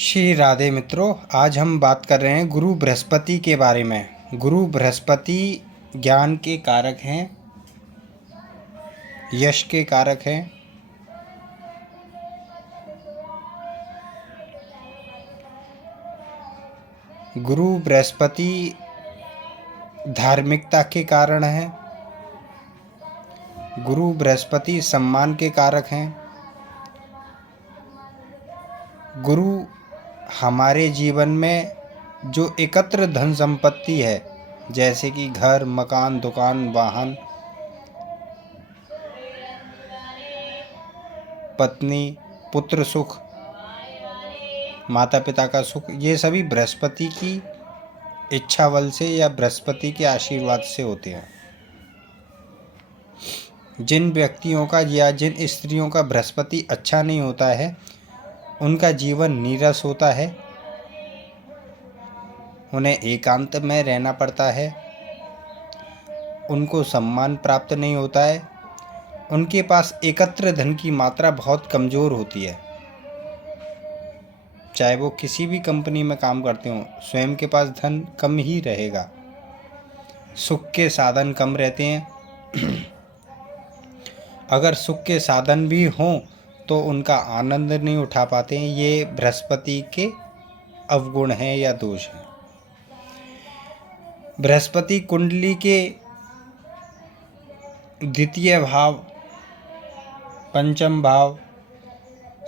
श्री राधे मित्रों, आज हम बात कर रहे हैं गुरु बृहस्पति के बारे में। गुरु बृहस्पति ज्ञान के कारक हैं, यश के कारक हैं। गुरु बृहस्पति धार्मिकता के कारण हैं। गुरु बृहस्पति सम्मान के कारक हैं। गुरु हमारे जीवन में जो एकत्र धन संपत्ति है, जैसे कि घर, मकान, दुकान, वाहन, पत्नी, पुत्र सुख, माता पिता का सुख, ये सभी बृहस्पति की इच्छा बल से या बृहस्पति के आशीर्वाद से होते हैं। जिन व्यक्तियों का या जिन स्त्रियों का बृहस्पति अच्छा नहीं होता है, उनका जीवन नीरस होता है। उन्हें एकांत में रहना पड़ता है। उनको सम्मान प्राप्त नहीं होता है। उनके पास एकत्र धन की मात्रा बहुत कमज़ोर होती है। चाहे वो किसी भी कंपनी में काम करते हों, स्वयं के पास धन कम ही रहेगा। सुख के साधन कम रहते हैं। अगर सुख के साधन भी हों तो उनका आनंद नहीं उठा पाते हैं। ये बृहस्पति के अवगुण हैं या दोष हैं। बृहस्पति कुंडली के द्वितीय भाव, पंचम भाव,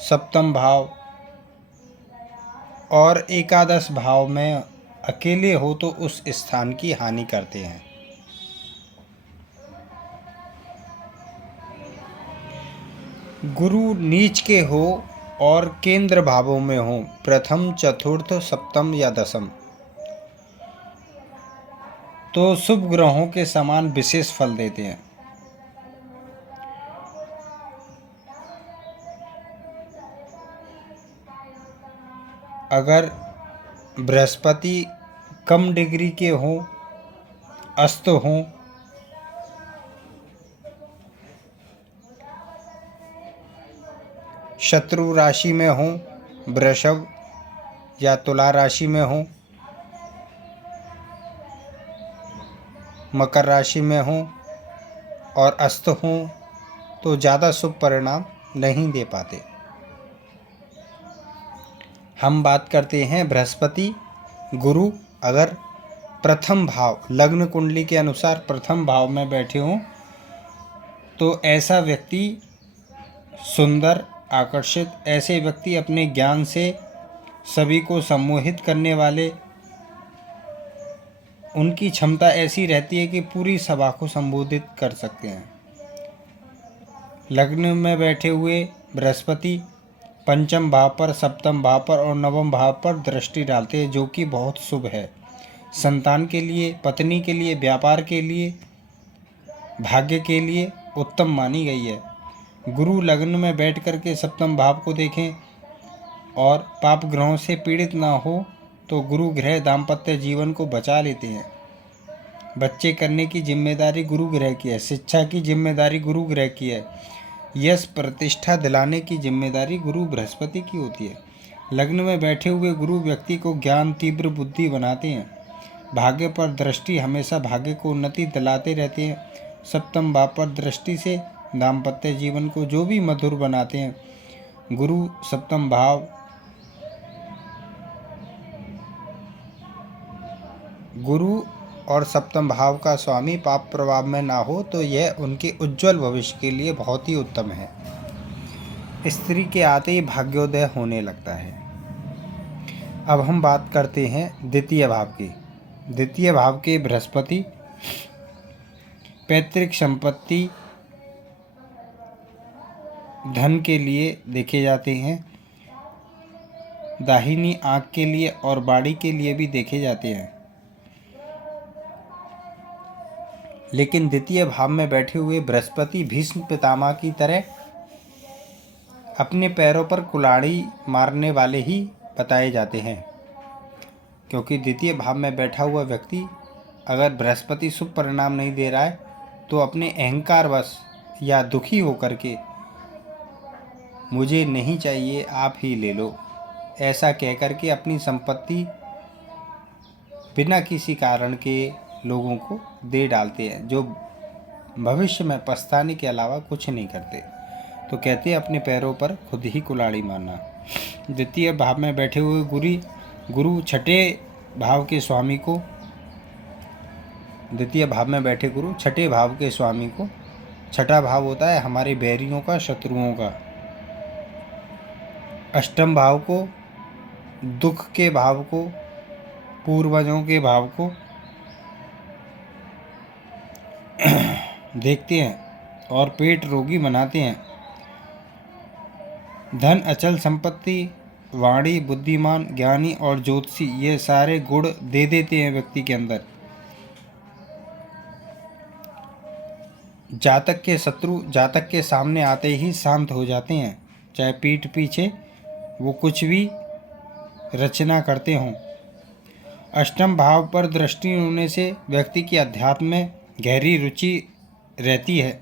सप्तम भाव और एकादश भाव में अकेले हो तो उस स्थान की हानि करते हैं। गुरु नीच के हो और केंद्र भावों में हो, प्रथम, चतुर्थ, सप्तम या दशम, तो शुभ ग्रहों के समान विशेष फल देते हैं। अगर बृहस्पति कम डिग्री के हों, अस्त हों, शत्रु राशि में हों, वृषभ या तुला राशि में हों, मकर राशि में हों और अस्त हों, तो ज़्यादा शुभ परिणाम नहीं दे पाते। हम बात करते हैं बृहस्पति गुरु अगर प्रथम भाव, लग्न कुंडली के अनुसार प्रथम भाव में बैठे हों, तो ऐसा व्यक्ति सुंदर, आकर्षित, ऐसे व्यक्ति अपने ज्ञान से सभी को सम्मोहित करने वाले, उनकी क्षमता ऐसी रहती है कि पूरी सभा को संबोधित कर सकते हैं। लग्न में बैठे हुए बृहस्पति पंचम भाव पर, सप्तम भाव पर और नवम भाव पर दृष्टि डालते हैं, जो कि बहुत शुभ है। संतान के लिए, पत्नी के लिए, व्यापार के लिए, भाग्य के लिए उत्तम मानी गई है। गुरु लग्न में बैठ कर के सप्तम भाव को देखें और पाप ग्रहों से पीड़ित ना हो तो गुरु ग्रह दाम्पत्य जीवन को बचा लेते हैं। बच्चे करने की जिम्मेदारी गुरु ग्रह की है। शिक्षा की जिम्मेदारी गुरु ग्रह की है। यश प्रतिष्ठा दिलाने की जिम्मेदारी गुरु बृहस्पति की होती है। लग्न में बैठे हुए गुरु व्यक्ति को ज्ञान, तीव्र बुद्धि बनाते हैं। भाग्य पर दृष्टि हमेशा भाग्य को उन्नति दिलाते रहते हैं। सप्तम भाव पर दृष्टि से दाम्पत्य जीवन को जो भी मधुर बनाते हैं। गुरु सप्तम भाव, गुरु और सप्तम भाव का स्वामी पाप प्रभाव में ना हो तो यह उनके उज्जवल भविष्य के लिए बहुत ही उत्तम है। स्त्री के आते ही भाग्योदय होने लगता है। अब हम बात करते हैं द्वितीय भाव की। द्वितीय भाव के बृहस्पति पैतृक संपत्ति, धन के लिए देखे जाते हैं। दाहिनी आंख के लिए और बाड़ी के लिए भी देखे जाते हैं। लेकिन द्वितीय भाव में बैठे हुए बृहस्पति भीष्म पितामह की तरह अपने पैरों पर कुल्हाड़ी मारने वाले ही बताए जाते हैं, क्योंकि द्वितीय भाव में बैठा हुआ व्यक्ति अगर बृहस्पति शुभ परिणाम नहीं दे रहा है तो अपने अहंकारवश या दुखी होकर के मुझे नहीं चाहिए, आप ही ले लो, ऐसा कहकर के अपनी संपत्ति बिना किसी कारण के लोगों को दे डालते हैं, जो भविष्य में पछताने के अलावा कुछ नहीं करते। तो कहते हैं अपने पैरों पर खुद ही कुल्हाड़ी मारना। द्वितीय भाव में बैठे हुए गुरु छठे भाव के स्वामी को, द्वितीय भाव में बैठे गुरु छठे भाव के स्वामी को, छठा भाव होता है हमारे बैरियों का, शत्रुओं का। अष्टम भाव को, दुख के भाव को, पूर्वजों के भाव को देखते हैं और पेट रोगी बनाते हैं। धन, अचल संपत्ति, वाणी, बुद्धिमान, ज्ञानी और ज्योतिषी, ये सारे गुण दे देते हैं व्यक्ति के अंदर। जातक के शत्रु जातक के सामने आते ही शांत हो जाते हैं, चाहे पीठ पीछे वो कुछ भी रचना करते हों। अष्टम भाव पर दृष्टि होने से व्यक्ति की अध्यात्म में गहरी रुचि रहती है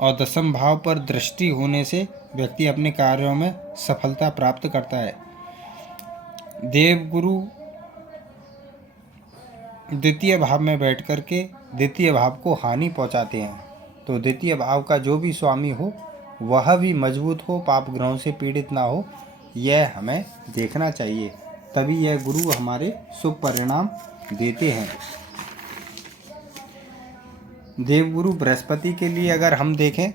और दसम भाव पर दृष्टि होने से व्यक्ति अपने कार्यों में सफलता प्राप्त करता है। देवगुरु द्वितीय भाव में बैठ कर के द्वितीय भाव को हानि पहुंचाते हैं। तो द्वितीय भाव का जो भी स्वामी हो वह भी मजबूत हो, पाप ग्रहों से पीड़ित ना हो, यह हमें देखना चाहिए, तभी यह गुरु हमारे शुभ परिणाम देते हैं। देवगुरु बृहस्पति के लिए अगर हम देखें,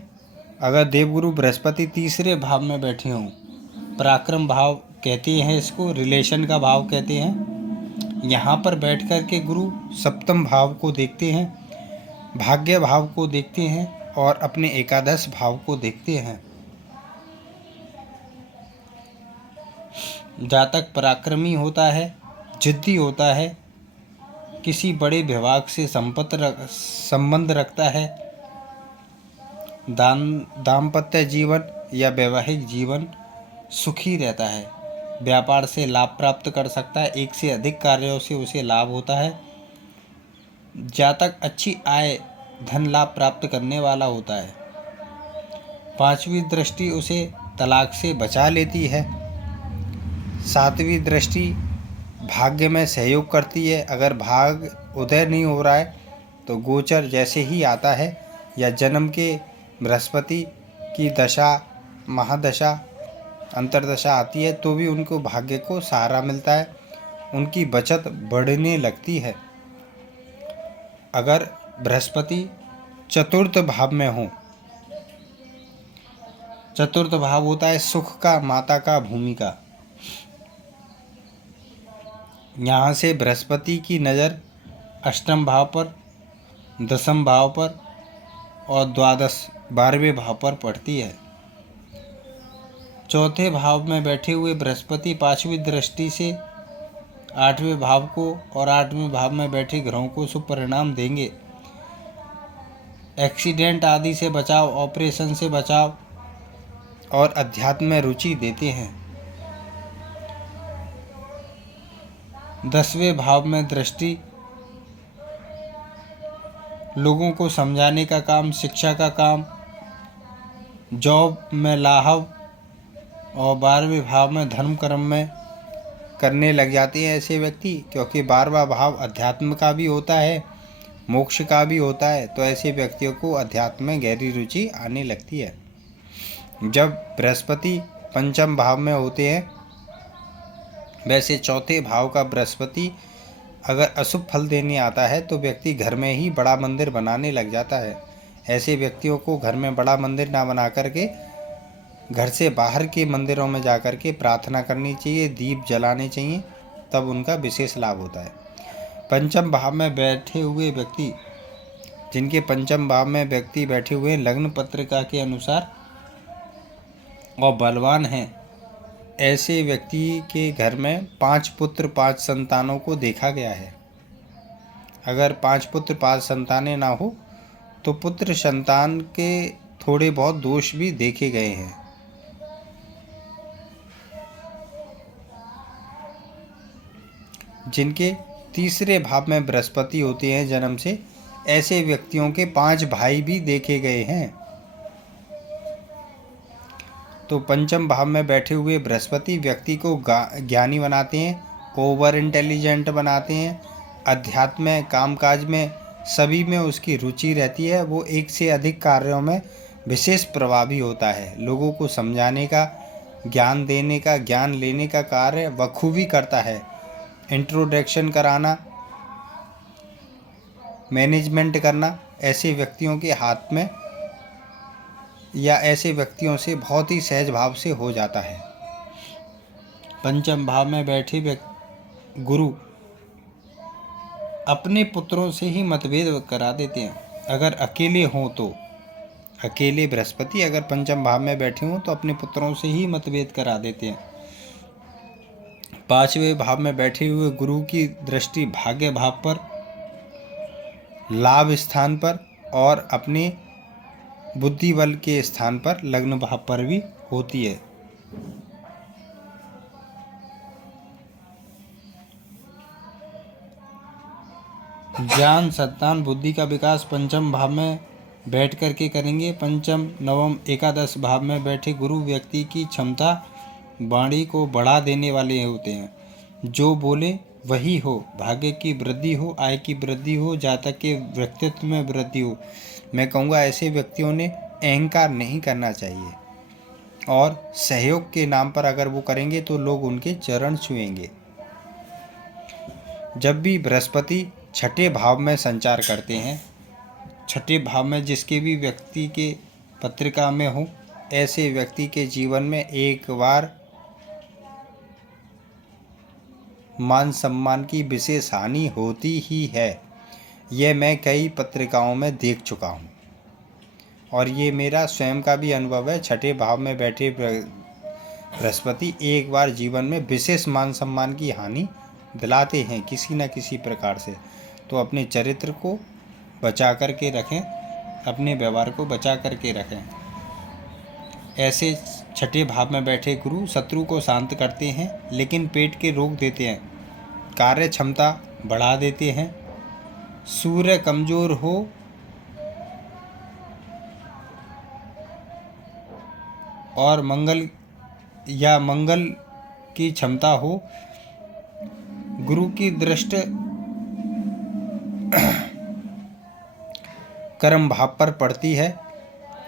अगर देवगुरु बृहस्पति तीसरे भाव में बैठे हों, पराक्रम भाव कहते हैं इसको, रिलेशन का भाव कहते हैं, यहाँ पर बैठ कर के गुरु सप्तम भाव को देखते हैं, भाग्य भाव को देखते हैं और अपने एकादश भाव को देखते हैं। जातक पराक्रमी होता है, जिद्दी होता है, किसी बड़े विभाग से संबंध रखता है, दाम्पत्य जीवन या वैवाहिक जीवन सुखी रहता है, व्यापार से लाभ प्राप्त कर सकता है, एक से अधिक कार्यों से उसे लाभ होता है। जातक अच्छी आय, धन लाभ प्राप्त करने वाला होता है। पांचवी दृष्टि उसे तलाक से बचा लेती है। सातवीं दृष्टि भाग्य में सहयोग करती है। अगर भाग उदय नहीं हो रहा है तो गोचर जैसे ही आता है या जन्म के बृहस्पति की दशा, महादशा, अंतरदशा आती है तो भी उनको भाग्य को सहारा मिलता है, उनकी बचत बढ़ने लगती है। अगर बृहस्पति चतुर्थ भाव में हो, चतुर्थ भाव होता है सुख का, माता का, भूमि का। यहाँ से बृहस्पति की नज़र अष्टम भाव पर, दसम भाव पर और द्वादश 12वें भाव पर पड़ती है। चौथे भाव में बैठे हुए बृहस्पति पांचवी दृष्टि से 8वें भाव को और 8वें भाव में बैठे ग्रहों को शुभ परिणाम देंगे। एक्सीडेंट आदि से बचाव, ऑपरेशन से बचाव और अध्यात्म में रुचि देते हैं। 10वें भाव में दृष्टि लोगों को समझाने का काम, शिक्षा का काम, जॉब में लाभ और 12वें भाव में धर्म कर्म में करने लग जाते हैं ऐसे व्यक्ति, क्योंकि 12वां भाव अध्यात्म का भी होता है, मोक्ष का भी होता है। तो ऐसे व्यक्तियों को अध्यात्म में गहरी रुचि आने लगती है। जब बृहस्पति पंचम भाव में होते हैं, वैसे चौथे भाव का बृहस्पति अगर अशुभ फल देने आता है तो व्यक्ति घर में ही बड़ा मंदिर बनाने लग जाता है। ऐसे व्यक्तियों को घर में बड़ा मंदिर ना बना करके घर से बाहर के मंदिरों में जा कर के प्रार्थना करनी चाहिए, दीप जलाने चाहिए, तब उनका विशेष लाभ होता है। पंचम भाव में बैठे हुए व्यक्ति, जिनके पंचम भाव में व्यक्ति बैठे हुए लग्न पत्रिका के अनुसार और बलवान हैं, ऐसे व्यक्ति के घर में 5 पुत्र 5 संतानों को देखा गया है। अगर 5 पुत्र 5 संतानें ना हो तो पुत्र संतान के थोड़े बहुत दोष भी देखे गए हैं। जिनके तीसरे भाव में बृहस्पति होते हैं जन्म से, ऐसे व्यक्तियों के 5 भाई भी देखे गए हैं। तो पंचम भाव में बैठे हुए बृहस्पति व्यक्ति को ज्ञानी बनाते हैं, ओवर इंटेलिजेंट बनाते हैं, अध्यात्म में, कामकाज में, सभी में उसकी रुचि रहती है। वो एक से अधिक कार्यों में विशेष प्रभावी होता है। लोगों को समझाने का, ज्ञान देने का, ज्ञान लेने का कार्य बखूबी करता है। इंट्रोडक्शन कराना, मैनेजमेंट करना ऐसे व्यक्तियों के हाथ में या ऐसे व्यक्तियों से बहुत ही सहज भाव से हो जाता है। पंचम भाव में बैठे गुरु अपने पुत्रों से ही मतभेद करा देते हैं। अगर अकेले हों तो, अकेले बृहस्पति अगर पंचम भाव में बैठे हों तो अपने पुत्रों से ही मतभेद करा देते हैं। पांचवें भाव में बैठे हुए गुरु की दृष्टि भाग्य भाव पर, लाभ स्थान पर और अपने बुद्धि बल के स्थान पर, लग्न भाव पर भी होती है। ज्ञान, संतान, बुद्धि का विकास पंचम भाव में बैठ करके करेंगे। पंचम, नवम, एकादश भाव में बैठे गुरु व्यक्ति की क्षमता, वाणी को बढ़ा देने वाले होते हैं। जो बोले वही हो, भाग्य की वृद्धि हो, आय की वृद्धि हो, जातक के व्यक्तित्व में वृद्धि हो। मैं कहूँगा ऐसे व्यक्तियों ने अहंकार नहीं करना चाहिए और सहयोग के नाम पर अगर वो करेंगे तो लोग उनके चरण छुएंगे। जब भी बृहस्पति छठे भाव में संचार करते हैं, छठे भाव में जिसके भी व्यक्ति के पत्रिका में हो, ऐसे व्यक्ति के जीवन में एक बार मान सम्मान की विशेष हानि होती ही है। यह मैं कई पत्रिकाओं में देख चुका हूँ और ये मेरा स्वयं का भी अनुभव है। छठे भाव में बैठे बृहस्पति एक बार जीवन में विशेष मान सम्मान की हानि दिलाते हैं किसी न किसी प्रकार से। तो अपने चरित्र को बचा कर के रखें, अपने व्यवहार को बचा कर के रखें। ऐसे छठे भाव में बैठे गुरु शत्रु को शांत करते हैं लेकिन पेट के रोग देते हैं, कार्य क्षमता बढ़ा देते हैं। सूर्य कमजोर हो और मंगल की क्षमता हो, गुरु की दृष्टि कर्म भाव पर पड़ती है।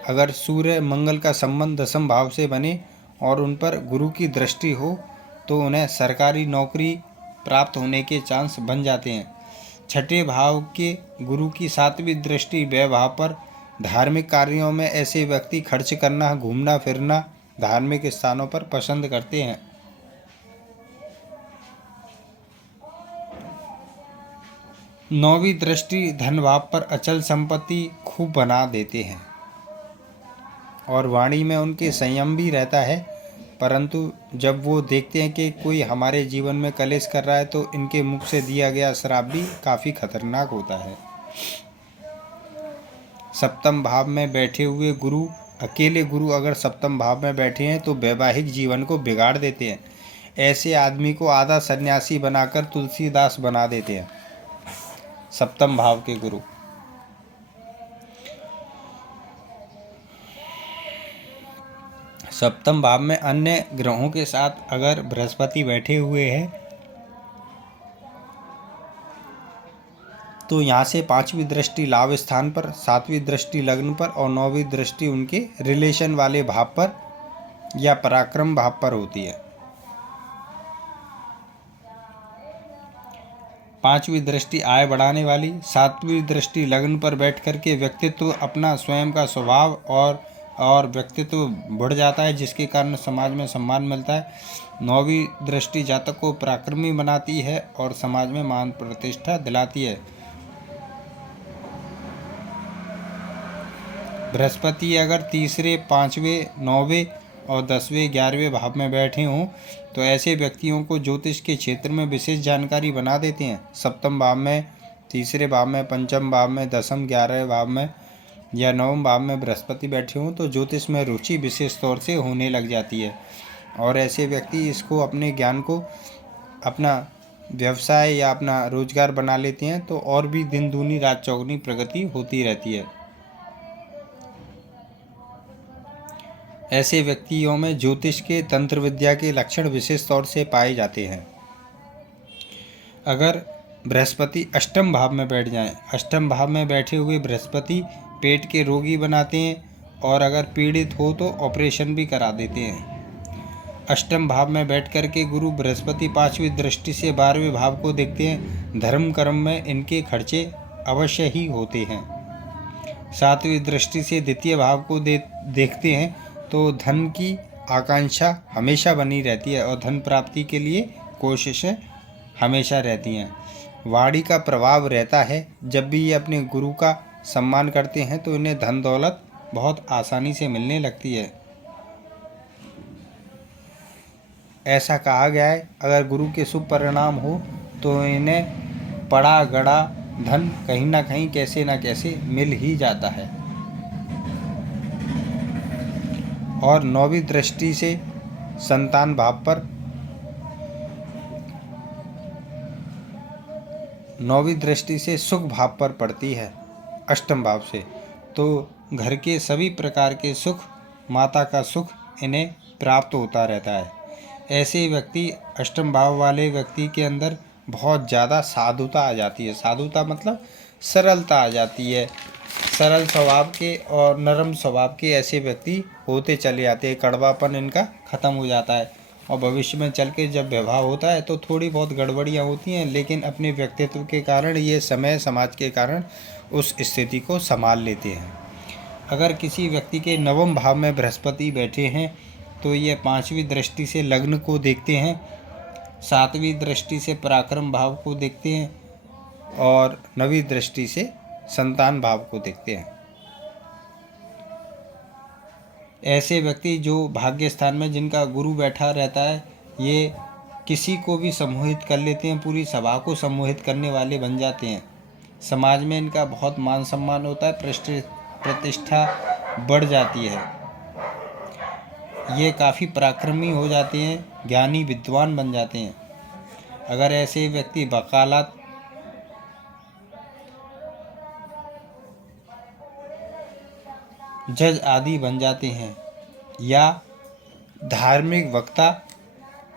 अगर सूर्य मंगल का संबंध दसम भाव से बने और उन पर गुरु की दृष्टि हो तो उन्हें सरकारी नौकरी प्राप्त होने के चांस बन जाते हैं। छठे भाव के गुरु की सातवीं दृष्टि व्यय भाव पर, धार्मिक कार्यों में ऐसे व्यक्ति खर्च करना, घूमना फिरना धार्मिक स्थानों पर पसंद करते हैं। नौवीं दृष्टि धन भाव पर अचल संपत्ति खूब बना देते हैं और वाणी में उनके संयम भी रहता है। परंतु जब वो देखते हैं कि कोई हमारे जीवन में कलेश कर रहा है तो इनके मुख से दिया गया श्राप भी काफ़ी खतरनाक होता है। सप्तम भाव में बैठे हुए गुरु, अकेले गुरु अगर सप्तम भाव में बैठे हैं तो वैवाहिक जीवन को बिगाड़ देते हैं। ऐसे आदमी को आधा सन्यासी बनाकर तुलसीदास बना देते हैं सप्तम भाव के गुरु। सप्तम भाव में अन्य ग्रहों के साथ अगर बृहस्पति बैठे हुए हैं तो यहाँ से पांचवी दृष्टि लाभ स्थान पर, सातवीं दृष्टि लग्न पर और नौवीं दृष्टि उनके रिलेशन वाले भाव पर या पराक्रम भाव पर होती है। पांचवी दृष्टि आय बढ़ाने वाली, सातवीं दृष्टि लग्न पर बैठ कर के व्यक्तित्व, अपना स्वयं का स्वभाव और व्यक्तित्व बढ़ जाता है जिसके कारण समाज में सम्मान मिलता है। नौवीं दृष्टि जातक को पराक्रमी बनाती है और समाज में मान प्रतिष्ठा दिलाती है। बृहस्पति अगर तीसरे, पाँचवें, नौवें और 10वें, 11वें भाव में बैठे हों तो ऐसे व्यक्तियों को ज्योतिष के क्षेत्र में विशेष जानकारी बना देते हैं। सप्तम भाव में, तीसरे भाव में, पंचम भाव में, दसम, 11वें भाव में या नवम भाव में बृहस्पति बैठे हों तो ज्योतिष में रुचि विशेष तौर से होने लग जाती है और ऐसे व्यक्ति इसको, अपने ज्ञान को अपना व्यवसाय या अपना रोजगार बना लेते हैं तो और भी दिन दूनी रात चौगुनी प्रगति होती रहती है। ऐसे व्यक्तियों में ज्योतिष के, तंत्र विद्या के लक्षण विशेष तौर से पाए जाते हैं। अगर बृहस्पति अष्टम भाव में बैठ जाएं, अष्टम भाव में बैठे हुए बृहस्पति पेट के रोगी बनाते हैं और अगर पीड़ित हो तो ऑपरेशन भी करा देते हैं। अष्टम भाव में बैठ कर के गुरु बृहस्पति पांचवी दृष्टि से 12वें भाव को देखते हैं। धर्म कर्म में इनके खर्चे अवश्य ही होते हैं। सातवीं दृष्टि से द्वितीय भाव को देखते हैं तो धन की आकांक्षा हमेशा बनी रहती है और धन प्राप्ति के लिए कोशिशें हमेशा रहती हैं। वाणी का प्रभाव रहता है। जब भी ये अपने गुरु का सम्मान करते हैं तो इन्हें धन दौलत बहुत आसानी से मिलने लगती है। ऐसा कहा गया है, अगर गुरु के शुभ परिणाम हो तो इन्हें पड़ा गड़ा धन कहीं ना कहीं कैसे ना कैसे मिल ही जाता है। और नौवीं दृष्टि से संतान भाव पर, नौवीं दृष्टि से सुख भाव पर पड़ती है अष्टम भाव से, तो घर के सभी प्रकार के सुख, माता का सुख इन्हें प्राप्त होता रहता है। ऐसे व्यक्ति, अष्टम भाव वाले व्यक्ति के अंदर बहुत ज़्यादा साधुता आ जाती है। साधुता मतलब सरलता आ जाती है। सरल स्वभाव के और नरम स्वभाव के ऐसे व्यक्ति होते चले जाते हैं। कड़वापन इनका ख़त्म हो जाता है और भविष्य में चल के जब विवाह होता है तो थोड़ी बहुत गड़बड़ियाँ होती हैं, लेकिन अपने व्यक्तित्व के कारण ये समय समाज के कारण उस स्थिति को संभाल लेते हैं। अगर किसी व्यक्ति के नवम भाव में बृहस्पति बैठे हैं तो ये पांचवी दृष्टि से लग्न को देखते हैं, सातवीं दृष्टि से पराक्रम भाव को देखते हैं और नवीं दृष्टि से संतान भाव को देखते हैं। ऐसे व्यक्ति जो भाग्य स्थान में जिनका गुरु बैठा रहता है, ये किसी को भी सम्मोहित कर लेते हैं, पूरी सभा को सम्मोहित करने वाले बन जाते हैं। समाज में इनका बहुत मान सम्मान होता है, प्रतिष्ठा बढ़ जाती है। ये काफ़ी पराक्रमी हो जाते हैं, ज्ञानी विद्वान बन जाते हैं। अगर ऐसे व्यक्ति वकालत, जज आदि बन जाते हैं या धार्मिक वक्ता,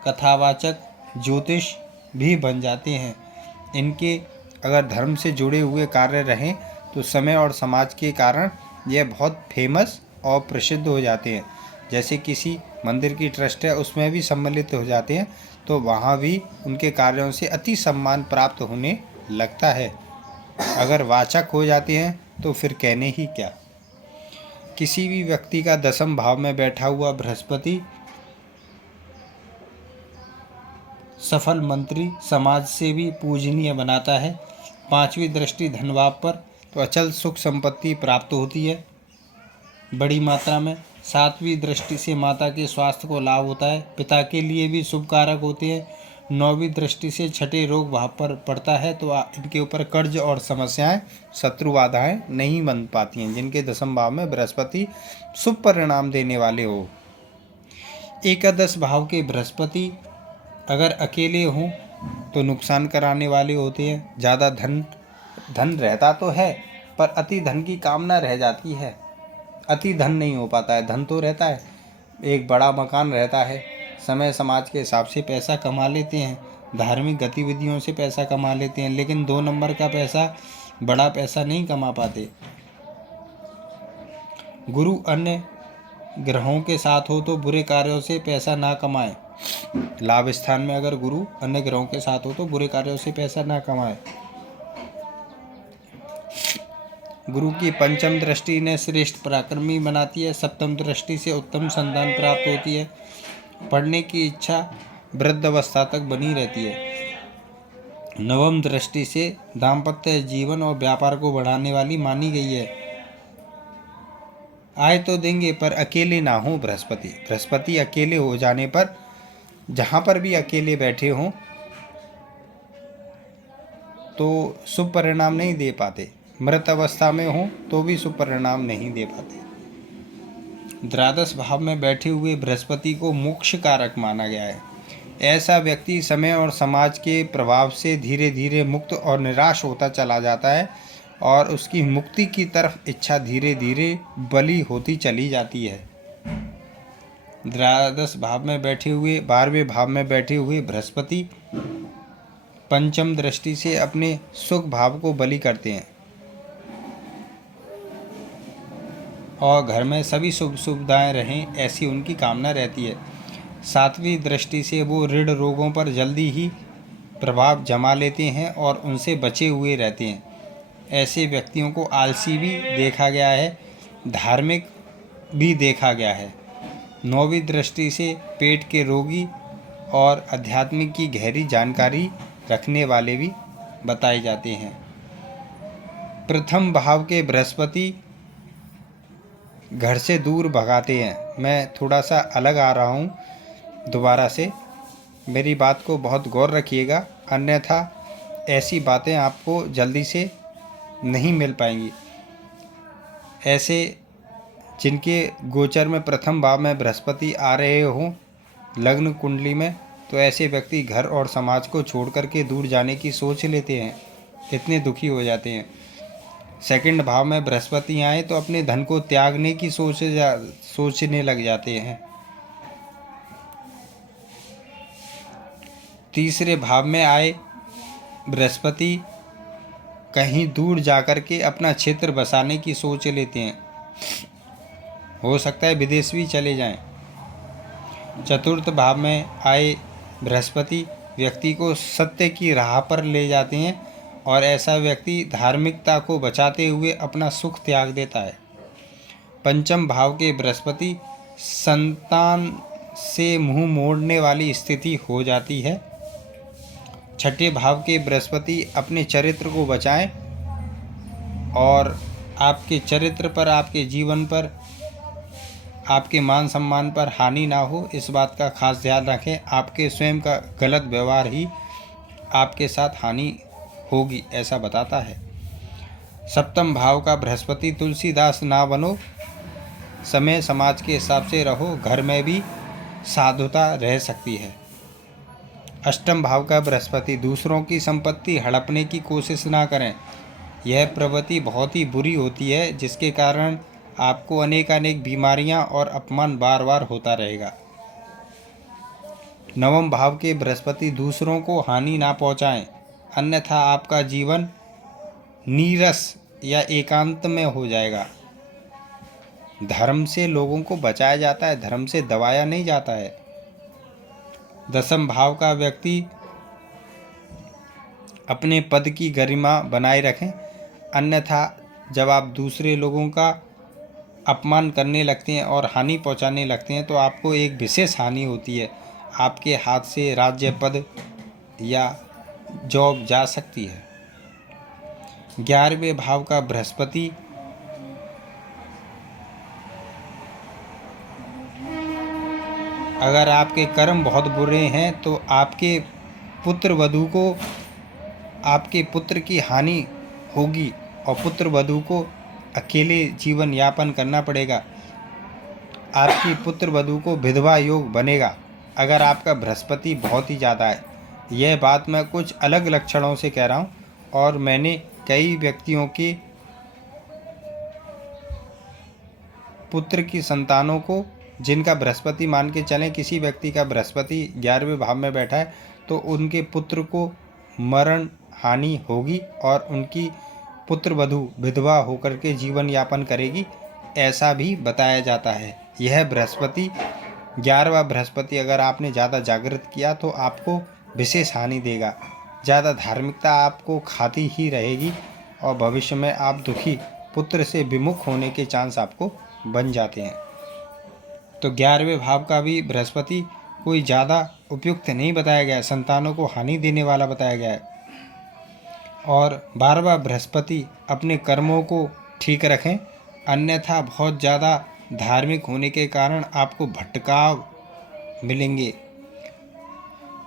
कथावाचक, ज्योतिष भी बन जाते हैं। इनके अगर धर्म से जुड़े हुए कार्य रहें तो समय और समाज के कारण यह बहुत फेमस और प्रसिद्ध हो जाते हैं। जैसे किसी मंदिर की ट्रस्ट है, उसमें भी सम्मिलित हो जाते हैं तो वहाँ भी उनके कार्यों से अति सम्मान प्राप्त होने लगता है। अगर वाचक हो जाते हैं तो फिर कहने ही क्या। किसी भी व्यक्ति का दसम भाव में बैठा हुआ बृहस्पति सफल मंत्री, समाज से भी पूजनीय बनाता है। पांचवी दृष्टि धन भाव पर तो अचल सुख संपत्ति प्राप्त होती है बड़ी मात्रा में। सातवीं दृष्टि से माता के स्वास्थ्य को लाभ होता है, पिता के लिए भी शुभ कारक होते हैं। नौवीं दृष्टि से छठे रोग भाव पर पड़ता है तो इनके ऊपर कर्ज और समस्याएं, शत्रु बाधाएं नहीं बन पाती हैं, जिनके दसम भाव में बृहस्पति शुभ परिणाम देने वाले हो। एकादश भाव के बृहस्पति अगर अकेले हों तो नुकसान कराने वाले होते हैं। ज़्यादा धन रहता तो है पर अति धन की कामना रह जाती है। अति धन नहीं हो पाता है, धन तो रहता है, एक बड़ा मकान रहता है, समय समाज के हिसाब से पैसा कमा लेते हैं, धार्मिक गतिविधियों से पैसा कमा लेते हैं, लेकिन 2 नंबर का पैसा, बड़ा पैसा नहीं कमा पाते। गुरु अन्य ग्रहों के साथ हो तो बुरे कार्यों से पैसा ना कमाए। लाभ स्थान में अगर गुरु अन्य ग्रहों के साथ हो तो बुरे कार्यों से पैसा ना कमाए। गुरु की पंचम दृष्टि इन्हें श्रेष्ठ पराक्रमी बनाती है। सप्तम दृष्टि से उत्तम संतान प्राप्त होती है। पढ़ने की इच्छा वृद्ध अवस्था तक बनी रहती है। नवम दृष्टि से दाम्पत्य जीवन और व्यापार को बढ़ाने वाली मानी गई है। आय तो देंगे पर अकेले ना हो बृहस्पति अकेले हो जाने पर, जहाँ पर भी अकेले बैठे हों तो शुभ परिणाम नहीं दे पाते। मृत अवस्था में हो तो भी शुभ परिणाम नहीं दे पाते। द्वादश भाव में बैठे हुए बृहस्पति को मोक्ष कारक माना गया है। ऐसा व्यक्ति समय और समाज के प्रभाव से धीरे धीरे मुक्त और निराश होता चला जाता है और उसकी मुक्ति की तरफ इच्छा धीरे धीरे बली होती चली जाती है। द्वादश भाव में बैठे हुए 12वें भाव में बैठे हुए बृहस्पति पंचम दृष्टि से अपने सुख भाव को बलि करते हैं और घर में सभी सुख सुविधाएं रहें ऐसी उनकी कामना रहती है। 7वीं दृष्टि से वो ऋण रोगों पर जल्दी ही प्रभाव जमा लेते हैं और उनसे बचे हुए रहते हैं। ऐसे व्यक्तियों को आलसी भी देखा गया है, धार्मिक भी देखा गया है। 9वीं दृष्टि से पेट के रोगी और अध्यात्मिक की गहरी जानकारी रखने वाले भी बताए जाते हैं। प्रथम भाव के बृहस्पति घर से दूर भगाते हैं। मैं थोड़ा सा अलग आ रहा हूँ दोबारा से, मेरी बात को बहुत गौर रखिएगा, अन्यथा ऐसी बातें आपको जल्दी से नहीं मिल पाएंगी। ऐसे जिनके गोचर में प्रथम भाव में बृहस्पति आ रहे हों लग्न कुंडली में, तो ऐसे व्यक्ति घर और समाज को छोड़ करके दूर जाने की सोच लेते हैं, इतने दुखी हो जाते हैं। सेकंड भाव में बृहस्पति आए तो अपने धन को त्यागने की सोचने लग जाते हैं। तीसरे भाव में आए बृहस्पति कहीं दूर जाकर के अपना क्षेत्र बसाने की सोच लेते हैं, हो सकता है विदेश भी चले जाएं। चतुर्थ भाव में आए बृहस्पति व्यक्ति को सत्य की राह पर ले जाते हैं और ऐसा व्यक्ति धार्मिकता को बचाते हुए अपना सुख त्याग देता है। पंचम भाव के बृहस्पति संतान से मुंह मोड़ने वाली स्थिति हो जाती है। छठे भाव के बृहस्पति अपने चरित्र को बचाएं और आपके चरित्र पर, आपके जीवन पर, आपके मान सम्मान पर हानि ना हो, इस बात का खास ध्यान रखें। आपके स्वयं का गलत व्यवहार ही आपके साथ हानि होगी, ऐसा बताता है। सप्तम भाव का बृहस्पति तुलसीदास ना बनो, समय समाज के हिसाब से रहो, घर में भी साधुता रह सकती है। अष्टम भाव का बृहस्पति दूसरों की संपत्ति हड़पने की कोशिश ना करें, यह प्रवृत्ति बहुत ही बुरी होती है, जिसके कारण आपको अनेक बीमारियां और अपमान बार बार होता रहेगा। नवम भाव के बृहस्पति दूसरों को हानि ना पहुंचाएं, अन्यथा आपका जीवन नीरस या एकांत में हो जाएगा। धर्म से लोगों को बचाया जाता है, धर्म से दबाया नहीं जाता है। दसम भाव का व्यक्ति अपने पद की गरिमा बनाए रखें, अन्यथा जब आप दूसरे लोगों का अपमान करने लगते हैं और हानि पहुंचाने लगते हैं तो आपको एक विशेष हानि होती है, आपके हाथ से राज्य पद या जॉब जा सकती है। 11वें भाव का बृहस्पति अगर आपके कर्म बहुत बुरे हैं तो आपके पुत्र वधू को, आपके पुत्र की हानि होगी और पुत्र वधू को अकेले जीवन यापन करना पड़ेगा। आपकी पुत्र वधू को विधवा योग बनेगा अगर आपका बृहस्पति बहुत ही ज़्यादा है। यह बात मैं कुछ अलग लक्षणों से कह रहा हूँ और मैंने कई व्यक्तियों के पुत्र की संतानों को, जिनका बृहस्पति मान के चलें किसी व्यक्ति का बृहस्पति 11वें भाव में बैठा है तो उनके पुत्र को मरण हानि होगी और उनकी पुत्र वधू विधवा होकर के जीवन यापन करेगी, ऐसा भी बताया जाता है। यह बृहस्पति 11वां बृहस्पति अगर आपने ज़्यादा जागृत किया तो आपको विशेष हानि देगा, ज़्यादा धार्मिकता आपको खाती ही रहेगी और भविष्य में आप दुखी, पुत्र से विमुख होने के चांस आपको बन जाते हैं। तो 11वें भाव का भी बृहस्पति कोई ज़्यादा उपयुक्त नहीं बताया गया है, संतानों को हानि देने वाला बताया गया है। और 12वां बृहस्पति अपने कर्मों को ठीक रखें, अन्यथा बहुत ज़्यादा धार्मिक होने के कारण आपको भटकाव मिलेंगे।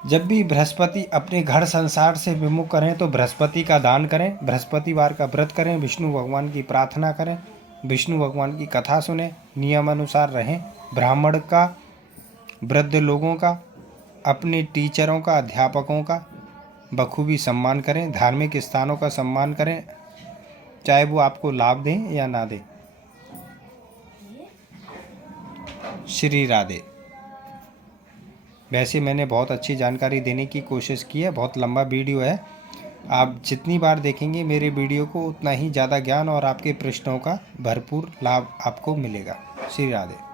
जब भी बृहस्पति अपने घर संसार से विमुख करें तो बृहस्पति का दान करें, बृहस्पतिवार का व्रत करें, विष्णु भगवान की प्रार्थना करें, विष्णु भगवान की कथा सुने, नियमानुसार रहें, ब्राह्मण का, वृद्ध लोगों का, अपने टीचरों का, अध्यापकों का बखूबी सम्मान करें, धार्मिक स्थानों का सम्मान करें, चाहे वो आपको लाभ दें या ना दें। श्री राधे। वैसे मैंने बहुत अच्छी जानकारी देने की कोशिश की है। बहुत लंबा वीडियो है, आप जितनी बार देखेंगे मेरे वीडियो को उतना ही ज़्यादा ज्ञान और आपके प्रश्नों का भरपूर लाभ आपको मिलेगा। श्री राधे।